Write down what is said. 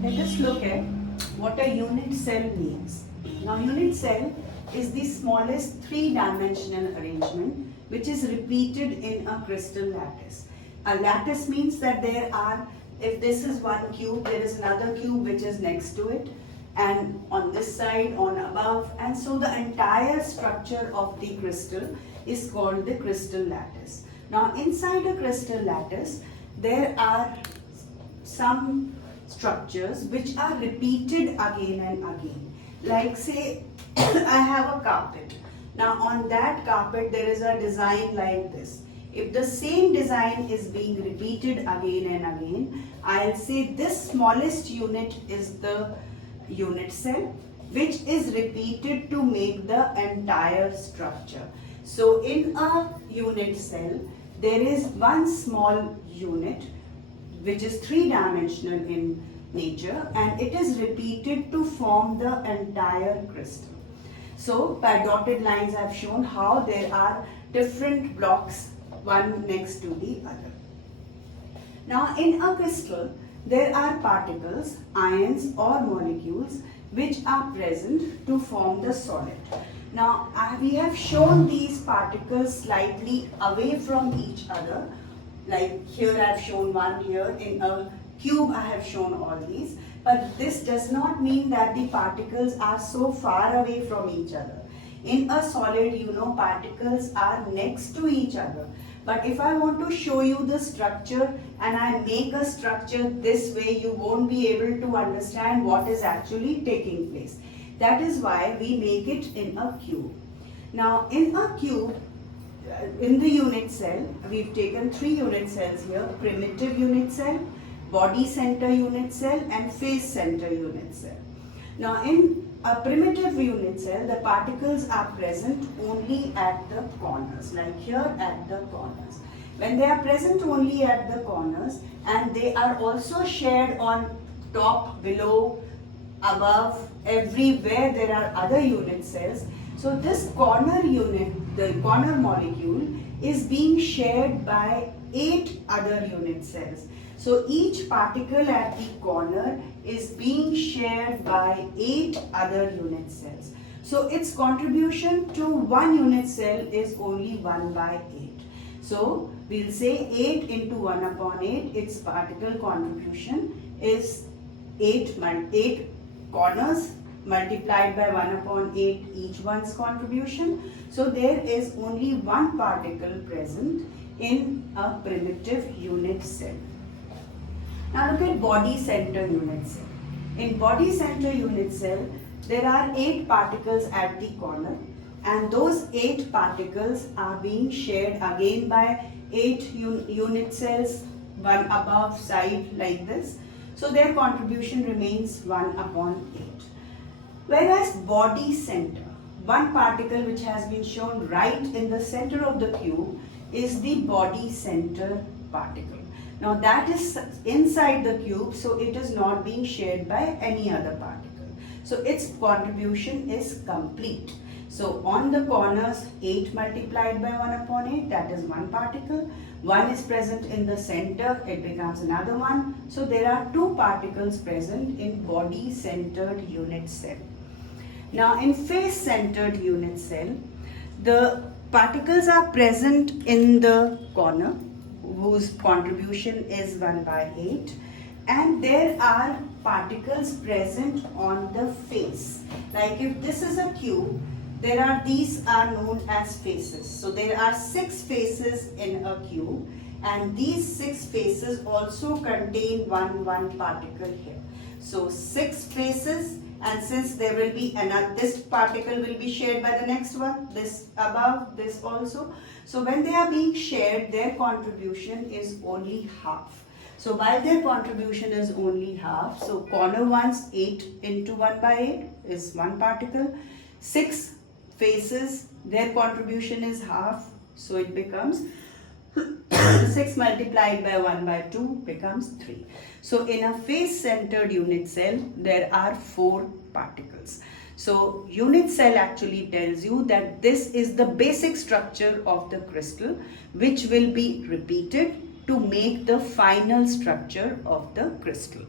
Let us look at what a unit cell means. Now, unit cell is the smallest three-dimensional arrangement which is repeated in a crystal lattice. A lattice means that there are, if this is one cube, there is another cube which is next to it, and on this side, on above, and so the entire structure of the crystal is called the crystal lattice. Now, inside a crystal lattice, there are some structures which are repeated again and again. Like say, I have a carpet. Now on that carpet there is a design like this. If the same design is being repeated again and again, I'll say this smallest unit is the unit cell, which is repeated to make the entire structure. So in a unit cell, there is one small unit which is three-dimensional in nature, and it is repeated to form the entire crystal. So by dotted lines I have shown how there are different blocks one next to the other. Now in a crystal there are particles, ions or molecules which are present to form the solid. Now we have shown these particles slightly away from each other. Like here I have shown one, here in a cube I have shown all these, but this does not mean that the particles are so far away from each other. In a solid, particles are next to each other. But if I want to show you the structure and I make a structure this way, you won't be able to understand what is actually taking place. That is why we make it in a cube. Now in a cube, in the unit cell, we've taken three unit cells here: primitive unit cell, body center unit cell, and face center unit cell. Now in a primitive unit cell, the particles are present only at the corners, like here at the corners. When they are present only at the corners, and they are also shared on top, below, above, everywhere there are other unit cells. So this corner unit, the corner molecule, is being shared by 8 other unit cells. So each particle at the corner is being shared by 8 other unit cells. So its contribution to one unit cell is only 1 by 8. So we'll say 8 into 1 upon 8, its particle contribution is 8 corners multiplied by 1 upon 8 each one's contribution. So there is only one particle present in a primitive unit cell. Now look at body center unit cell. In body center unit cell, there are 8 particles at the corner, and those 8 particles are being shared again by 8 unit cells, one above side like this. So their contribution remains 1 upon 8. Whereas body center, one particle which has been shown right in the center of the cube is the body center particle. Now that is inside the cube, so it is not being shared by any other particle. So its contribution is complete. So on the corners, 8 multiplied by 1 upon 8, that is one particle. 1 is present in the center, it becomes another one. So there are 2 particles present in body centered unit cell. Now in face centered unit cell, the particles are present in the corner, whose contribution is 1 by 8, and there are particles present on the face. Like if this is a cube, these are known as faces. So there are 6 faces in a cube, and these 6 faces also contain one particle here. So 6 faces, and since there will be another, this particle will be shared by the next one, this above, this also. So when they are being shared, their contribution is only half. So while their contribution is only half, so corner ones, 8 into 1 by 8 is one particle. 6 faces, their contribution is half, so it becomes 6 multiplied by 1 by 2 becomes 3. So in a face centered unit cell, there are 4 particles. So unit cell actually tells you that this is the basic structure of the crystal, which will be repeated to make the final structure of the crystal.